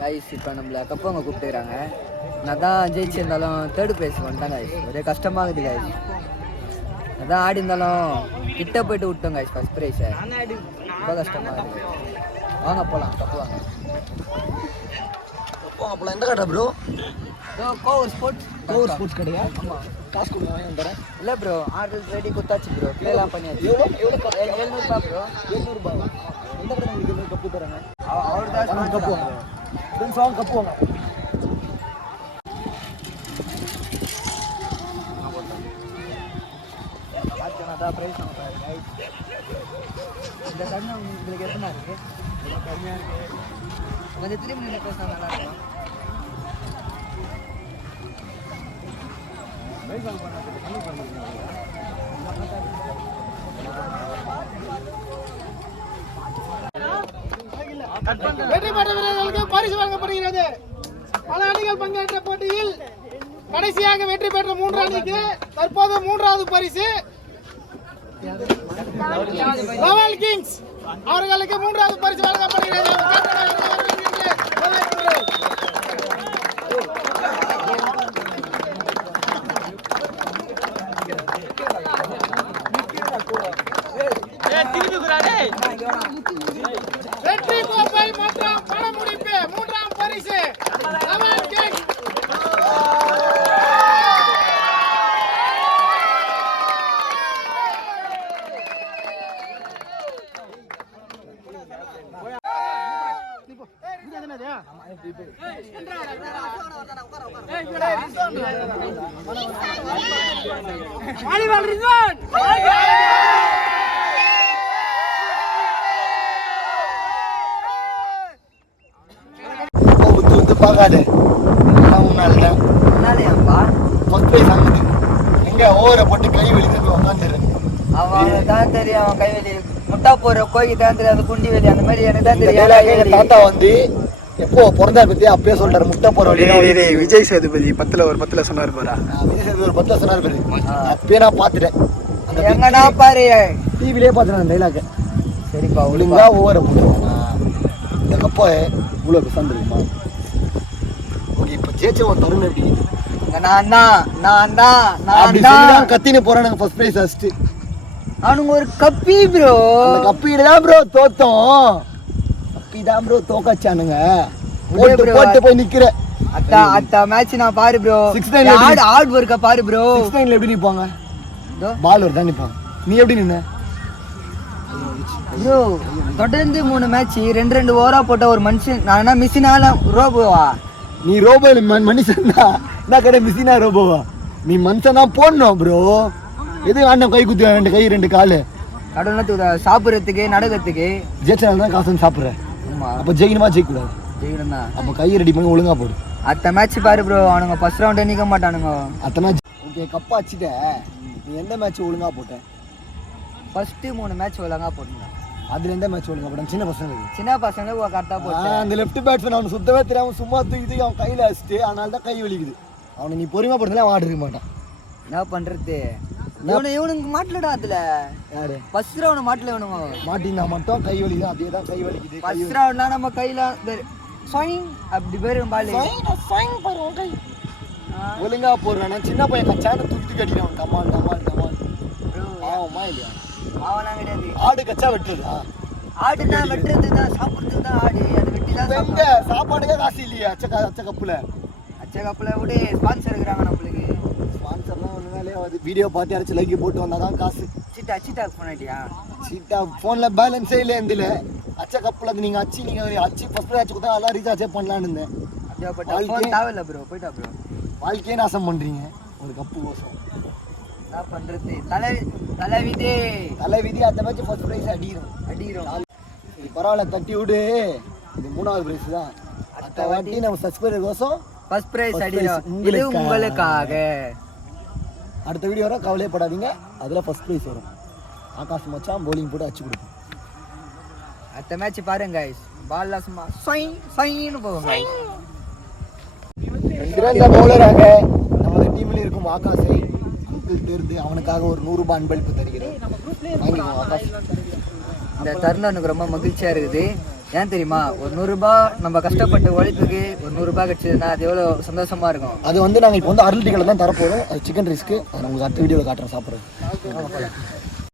Guys இப்போ நம்மள கப்பவங்க கூப்பிட்டுக்கிறாங்க. நான் தான் ஜெயிச்சிருந்தாலும் தேர்ட் ப்ரைஸ் வந்துட்டேன் கைஸ் ஒரே கஷ்டமாக இருக்குது கைஸ் அதான் ஆடி இருந்தாலும் கிட்ட போயிட்டு விட்டோம் கைஸ் ஃபஸ்ட் ப்ரைஸை ரொம்ப கஷ்டமாக வாங்க. போகலாம் கப்பு வாங்க. அப்போலாம் எந்த கடை ப்ரோ கோவர் ஸ்போர்ட்ஸ் கோவர் ஸ்போர்ட்ஸ் கடையா? ஆமாம் காசு கொடுங்க இல்லை ப்ரோ ஆர்டர் ரெடி குத்தாச்சு ப்ரோ ப்ளேலாம் பண்ணியாச்சு. எவ்வளோ? எவ்வளோ எழுநூறுபா ப்ரோ எழுநூறுபா எந்த கடை உங்களுக்கு கப்பு தராங்க? அவர் தான் கப்பு வாங்க. ஃப்ரெண்ட்ஸ் வாங்க கப்பு வாங்க அதான் ப்ரைஸ் நம்ம பாருங்க guys. இந்த தண்ணி உங்களுக்கு எத்தனை இருக்கு கம்மியாக இருக்கு கொஞ்சம் திரும்பி நின்று பேசினா நல்லா இருக்கும் வெற்றி பெற்ற வீரர்களுக்கு பரிசு வழங்கப்படுகிறது. பல அணிகள் பங்கேற்ற போட்டியில் கடைசியாக வெற்றி பெற்ற மூன்று அணிக்கு தற்போது மூன்றாவது பரிசு. லவல் கிங்ஸ் அவர்களுக்கு மூன்றாவது பரிசு வழங்கப்படுகிறது. வெற்றி கோப்பை மற்றும் பணமுடிப்பு மூன்றாம் பரிசு. லவல் கிங்ஸ் பார்க்காது. எல்லாம் உன்னால தான் ஃபர்ஸ்ட் ப்ரைஸ் வாங்குது எங்க ஓவரை போட்டு கை வெளியே போய் உட்காந்துரு அவன் தான் தெரியும் அவன் கைவெளி முட்டா போற கோயில் தான் தெரியும் அது குண்டி வெளி அந்த மாதிரி எனக்கு தான் இந்த தெரியும். dialogue எங்க தாத்தா வந்து எப்போ பிறந்தார் பத்தி அப்பயே சொல்றாரு முட்டை போற வழி விஜய் சேதுபதி பத்துல ஒரு பத்துல சொன்னார் பாரா. விஜய் சேதுபதி ஒரு பத்து சொன்னார் பாரு. அப்பயே நான் பார்த்துட்டேன். அந்த எங்கடா பாரு? டிவிலே பார்த்துட்டேன் அந்த டைலாக் சரிப்பா ஒழுங்கா ஓவரை போட்டுருவானா இந்த கப்பை இவ்வளோ இப்போ ஜெயிச்ச ஒரு தருணம் எப்படி நான் தான் நான் தான் நான் தான் தான் கத்தின்னு போறானுங்க ஃபர்ஸ்ட் ப்ரைஸ் ஃபர்ஸ்ட் அவனுங்க ஒரு கப்பி ப்ரோ கப்பியில தான் ப்ரோ தோத்தோம். கப்பி தான் ப்ரோ தோக்கச்சானுங்க போட்டு. போட்டு போய் நிக்கிற. அத்தா அத்தா மேட்ச் நான் பாரு ப்ரோ Six nine எப்படி? ஆடு ஆடு ஒர்க்க பாரு ப்ரோ சிக்ஸ் நைன்ல எப்படி நிப்பாங்க. பால் ஒரு தான் நிப்பாங்க? நீ எப்படி நின்ன? ப்ரோ தொடர்ந்து மூணு மேட்ச் ரெண்டு ரெண்டு ஓவரா போட்ட ஒரு மனுஷன் நான் என்ன மிஸ்ஸினால ரோபோவா? நீ ரோபோ மனுஷன் தான் என்ன கடை மிஸ்ஸினா ரோபோவா? நீ மனுஷன் தான் போடணும் ப்ரோ எது அண்ணன் கை குத்தி ரெண்டு கை ரெண்டு காலு? கடனத்துக்கு சாப்பிட்றதுக்கு நடக்கிறதுக்கு ஜெயிச்சனால தான் காசு சாப்பிட்றேன். அப்போ ஜெயிக்கணுமா? ஜெயிக்கக்கூடாது. ஜெயிக்கணும் தான் அப்போ கையை ரெடி பண்ணி ஒழுங்கா போடு. அத்த மேட்ச் பாரு ப்ரோ அவனுங்க ஃபர்ஸ்ட் ரவுண்டே நிக்க மாட்டானுங்க. அத்தனை ஓகே கப்பா வச்சுட்ட நீ எந்த மேட்ச் ஒழுங்கா போட்ட? ஃபர்ஸ்ட் மூணு மேட்ச் ஒழுங்கா போட்டுங்க அதுல எந்த மேட்ச் ஒழுங்கா போட்ட சின்ன பசங்க. சின்ன பசங்க கரெக்டா ஆ, போட்டு அந்த லெஃப்ட் பேட்ஸ்மேன் அவனுக்கு சுத்தவே தெரியாம சும்மா தூக்கி அவன் கையில வச்சுட்டு அதனால தான் கை வலிக்குது. அவனை நீ பொறுமை படுத்தல அவன் ஆடிருக்க மாட்டான். என்ன பண்றது? இவனு இவனுக்கு மாட்டலடா அதுல. யாரு? ஃபர்ஸ்ட் ரவுண்ட் மாட்டல இவனுங்க மாட்டினா மட்டும் கை வலிக்குது அதே தான் கை வலிக்குது ஃபர்ஸ்ட் ரவுண்ட்னா நம்ம கையில சொயிங் அப்படி பேரு பாலு. ஒழுங்கா போடுறான் சின்ன பையன் கச்சான தூக்கி தூக்கி அடிக்கிறான் கமால் கமால் கமால் ஆமாமா இல்லையா? அவனா கிடையாது. ஆடு கச்சா வெட்டுறதா. ஆடு தான் வெட்டுறது தான் சாப்பிடுறது தான் ஆடு. அது வெட்டி தான் எங்க சாப்பாடுக்கே காசு இல்லையா அச்ச அச்ச கப்புல. அச்சா கப்பல விட ஸ்பான்சர் இருக்கிறாங்க நம்மளுக்கு. ஸ்பான்சர்லாம் ஒன்று வேலையே வந்து வீடியோ பார்த்து அரைச்சி லைக் போட்டு வந்தாதான் காசு. சிட்டா சிட்டா பண்ணிட்டியா சீட்டா ஃபோனில் பேலன்ஸே இல்லை எந்தில். அச்ச கப்பில் அது நீங்கள் அச்சு நீங்கள் அச்சு ஃபஸ்ட் அச்சு கொடுத்தா அதெல்லாம் ரீசார்ஜே பண்ணலான்னு இருந்தேன். அப்படியே ஃபோன் தேவையில்ல ப்ரோ போயிட்டா ப்ரோ வாழ்க்கையே நாசம் பண்ணுறீங்க ஒரு கப்பு கோசம் என்ன பண்றது? தலை தலை விதே தலை விதி அந்த மேட்ச் ஃபர்ஸ்ட் ப்ரைஸ் அடிக்கிறோம் அடிக்கிறோம் பரவாயில்ல தட்டி விடு. இது மூணாவது ப்ரைஸ் தான். அடுத்த வாட்டி நம்ம சஸ்பெண்ட் கோசம் ஃபர்ஸ்ட் பிரைஸ் அடிக்கிறோம் இது உங்களுக்காக. அடுத்த வீடியோ வர கவலையப்படாதீங்க அதில் ஃபர்ஸ்ட் ப்ரைஸ் வரும். ஆகாஷ் மச்சான் bowling போட்டு அச்சு கொடுக்கும். அடுத்த மேட்ச் பாருங்க guys. பால்லாம் சும்மா சொய் சொயின்னு போகும். சிறந்த பவுலராக நமது டீமில் இருக்கும் ஆகாஷை. தேர்ந்து அவனுக்காக ஒரு நூறு ரூபாய் அன்பளிப்பு தருகிறேன் இந்த தருணம் எனக்கு ரொம்ப மகிழ்ச்சியா இருக்குது. ஏன் தெரியுமா? ஒரு நூறுரூபா நம்ம கஷ்டப்பட்ட உழைப்புக்கு ஒரு நூறுரூபா கிடைச்சதுன்னா அது எவ்வளோ சந்தோஷமா இருக்கும்? அது வந்து நாங்கள் இப்போ வந்து அருள் டிக்கெட்டில் தான் தரப்போகிறோம் அது சிக்கன் ரைஸ்க்கு அதை உங்களுக்கு அடுத்த வீடியோவில் காட்டுறேன் சாப்பிட்றேன்.